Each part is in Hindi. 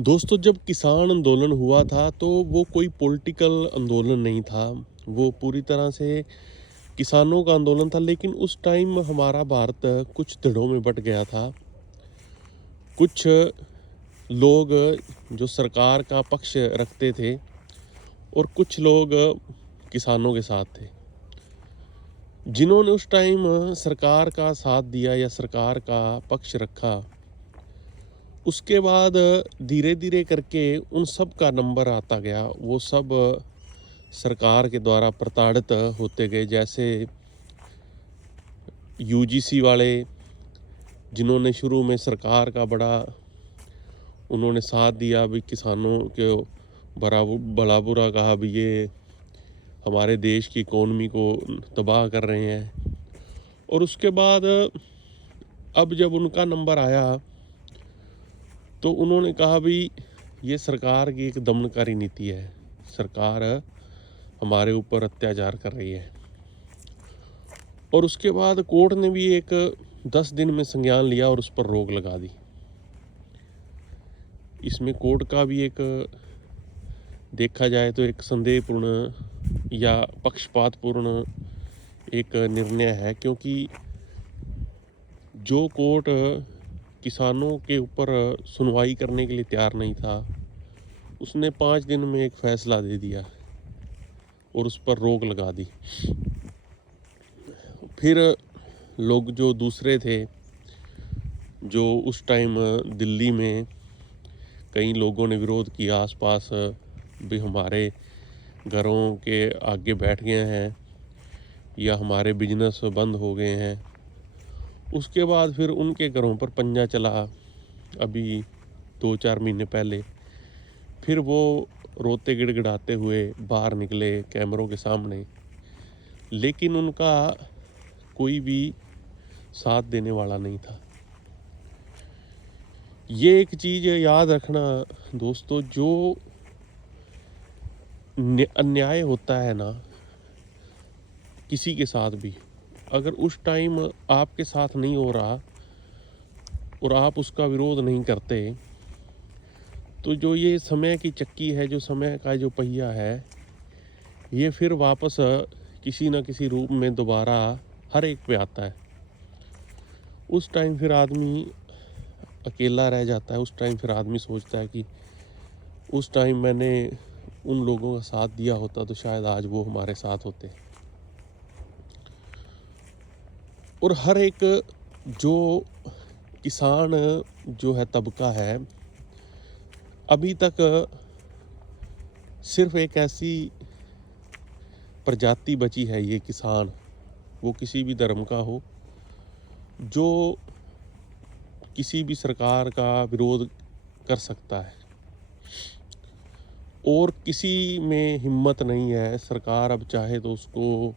दोस्तों, जब किसान आंदोलन हुआ था तो वो कोई पॉलिटिकल आंदोलन नहीं था। वो पूरी तरह से किसानों का आंदोलन था, लेकिन उस टाइम हमारा भारत कुछ धड़ों में बँट गया था। कुछ लोग जो सरकार का पक्ष रखते थे और कुछ लोग किसानों के साथ थे। जिन्होंने उस टाइम सरकार का साथ दिया या सरकार का पक्ष रखा, उसके बाद धीरे-धीरे करके उन सब का नंबर आता गया। वो सब सरकार के द्वारा प्रताड़ित होते गए। जैसे यूजीसी वाले, जिन्होंने शुरू में सरकार का बड़ा उन्होंने साथ दिया, भी किसानों को भला बुरा कहा, भी ये हमारे देश की इकोनॉमी को तबाह कर रहे हैं। और उसके बाद अब जब उनका नंबर आया तो उन्होंने कहा भी ये सरकार की एक दमनकारी नीति है, सरकार हमारे ऊपर अत्याचार कर रही है। और उसके बाद कोर्ट ने भी एक 10 दिन में संज्ञान लिया और उस पर रोक लगा दी। इसमें कोर्ट का भी एक देखा जाए तो एक संदेहपूर्ण या पक्षपातपूर्ण एक निर्णय है, क्योंकि जो कोर्ट किसानों के ऊपर सुनवाई करने के लिए तैयार नहीं था, उसने 5 दिन में एक फैसला दे दिया और उस पर रोक लगा दी। फिर लोग जो दूसरे थे, जो उस टाइम दिल्ली में कई लोगों ने विरोध किया, आसपास भी हमारे घरों के आगे बैठ गए हैं या हमारे बिजनेस बंद हो गए हैं। उसके बाद फिर उनके घरों पर पंजा चला। अभी 2-4 महीने पहले फिर वो रोते गिड़गिड़ाते हुए बाहर निकले कैमरों के सामने, लेकिन उनका कोई भी साथ देने वाला नहीं था। ये एक चीज़ याद रखना दोस्तों, जो अन्याय होता है ना किसी के साथ भी, अगर उस टाइम आपके साथ नहीं हो रहा और आप उसका विरोध नहीं करते, तो जो ये समय की चक्की है, जो समय का जो पहिया है, ये फिर वापस किसी न किसी रूप में दोबारा हर एक पे आता है। उस टाइम फिर आदमी अकेला रह जाता है। उस टाइम फिर आदमी सोचता है कि उस टाइम मैंने उन लोगों का साथ दिया होता तो शायद आज वो हमारे साथ होते। और हर एक जो किसान जो है तबका है, अभी तक सिर्फ एक ऐसी प्रजाति बची है, ये किसान, वो किसी भी धर्म का हो, जो किसी भी सरकार का विरोध कर सकता है। और किसी में हिम्मत नहीं है, सरकार अब चाहे तो उसको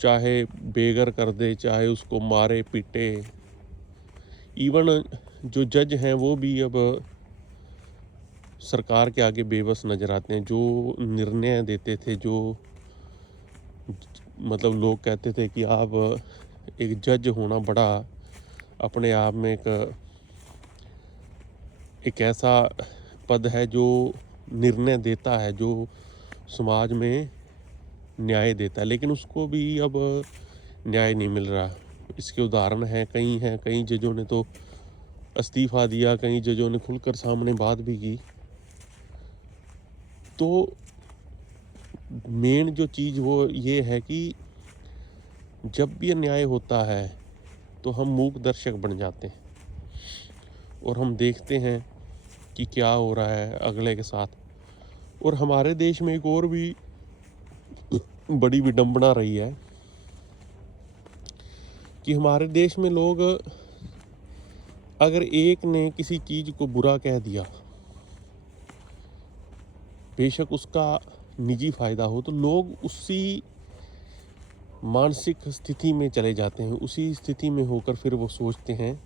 चाहे बेघर कर दे, चाहे उसको मारे पीटे। इवन जो जज हैं वो भी अब सरकार के आगे बेबस नज़र आते हैं। जो निर्णय देते थे, जो मतलब लोग कहते थे कि आप एक जज होना बड़ा अपने आप में एक ऐसा पद है जो निर्णय देता है, जो समाज में न्याय देता है, लेकिन उसको भी अब न्याय नहीं मिल रहा। इसके उदाहरण हैं, कई जजों ने तो इस्तीफ़ा दिया, कई जजों ने खुलकर सामने बात भी की। तो मेन जो चीज़ वो ये है कि जब भी अन्याय होता है तो हम मूक दर्शक बन जाते हैं और हम देखते हैं कि क्या हो रहा है अगले के साथ। और हमारे देश में एक और भी बड़ी विडंबना रही है कि हमारे देश में लोग, अगर एक ने किसी चीज़ को बुरा कह दिया, बेशक उसका निजी फ़ायदा हो, तो लोग उसी मानसिक स्थिति में चले जाते हैं। उसी स्थिति में होकर फिर वो सोचते हैं,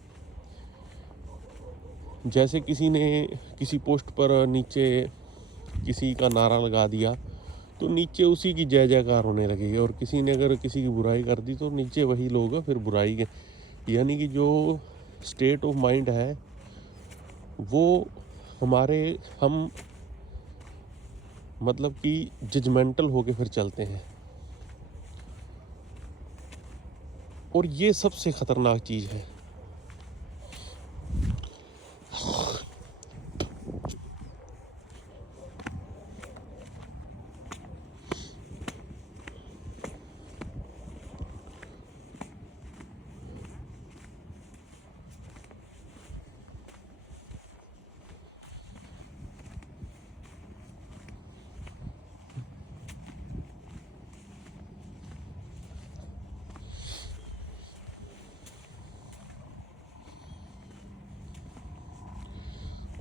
जैसे किसी ने किसी पोस्ट पर नीचे किसी का नारा लगा दिया तो नीचे उसी की जय जयकार होने लगी, और किसी ने अगर किसी की बुराई कर दी तो नीचे वही लोग फिर बुराई के, यानी कि जो स्टेट ऑफ माइंड है वो हम मतलब कि जजमेंटल होके फिर चलते हैं, और ये सबसे ख़तरनाक चीज़ है।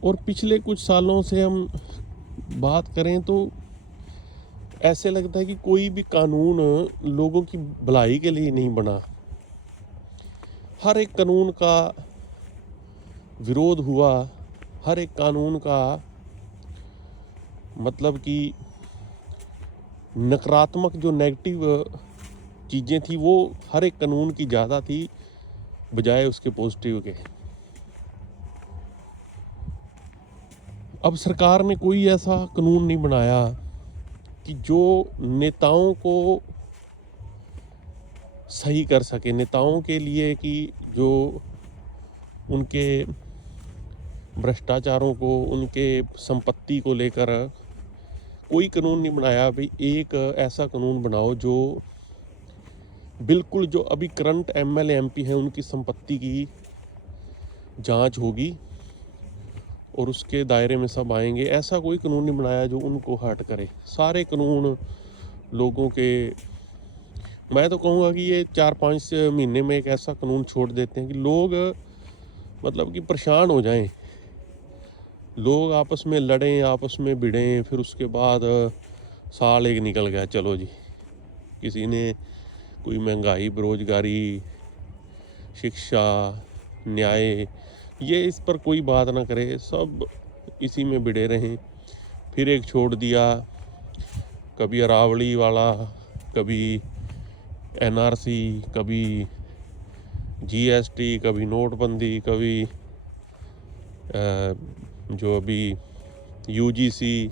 और पिछले कुछ सालों से हम बात करें तो ऐसे लगता है कि कोई भी कानून लोगों की भलाई के लिए नहीं बना। हर एक कानून का विरोध हुआ, हर एक कानून का मतलब कि नकारात्मक जो नेगेटिव चीज़ें थी वो हर एक कानून की ज़्यादा थी बजाय उसके पॉजिटिव के। अब सरकार ने कोई ऐसा कानून नहीं बनाया कि जो नेताओं को सही कर सके, नेताओं के लिए, कि जो उनके भ्रष्टाचारों को, उनके संपत्ति को लेकर कोई कानून नहीं बनाया। भाई एक ऐसा कानून बनाओ जो बिल्कुल, जो अभी करंट एमएलए एमपी हैं उनकी संपत्ति की जांच होगी और उसके दायरे में सब आएंगे। ऐसा कोई कानून नहीं बनाया जो उनको हर्ट करे। सारे कानून लोगों के, मैं तो कहूँगा कि ये 4-5 महीने में एक ऐसा कानून छोड़ देते हैं कि लोग मतलब कि परेशान हो जाएं, लोग आपस में लड़ें, आपस में भिड़ें, फिर उसके बाद साल एक निकल गया, चलो जी, किसी ने कोई महंगाई, बेरोजगारी, शिक्षा, न्याय, ये इस पर कोई बात ना करे, सब इसी में भिड़े रहें। फिर एक छोड़ दिया, कभी अरावली वाला, कभी एनआरसी, कभी जीएसटी, कभी नोटबंदी, कभी जो अभी यूजीसी,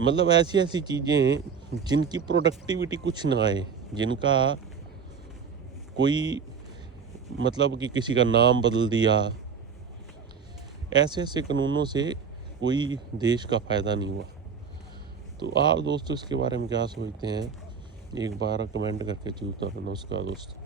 मतलब ऐसी ऐसी चीज़ें जिनकी प्रोडक्टिविटी कुछ ना आए, जिनका कोई मतलब कि किसी का नाम बदल दिया, ऐसे ऐसे कानूनों से कोई देश का फ़ायदा नहीं हुआ। तो आप दोस्तों इसके बारे में क्या सोचते हैं, एक बार कमेंट करके जरूर बताना। नमस्कार दोस्तों।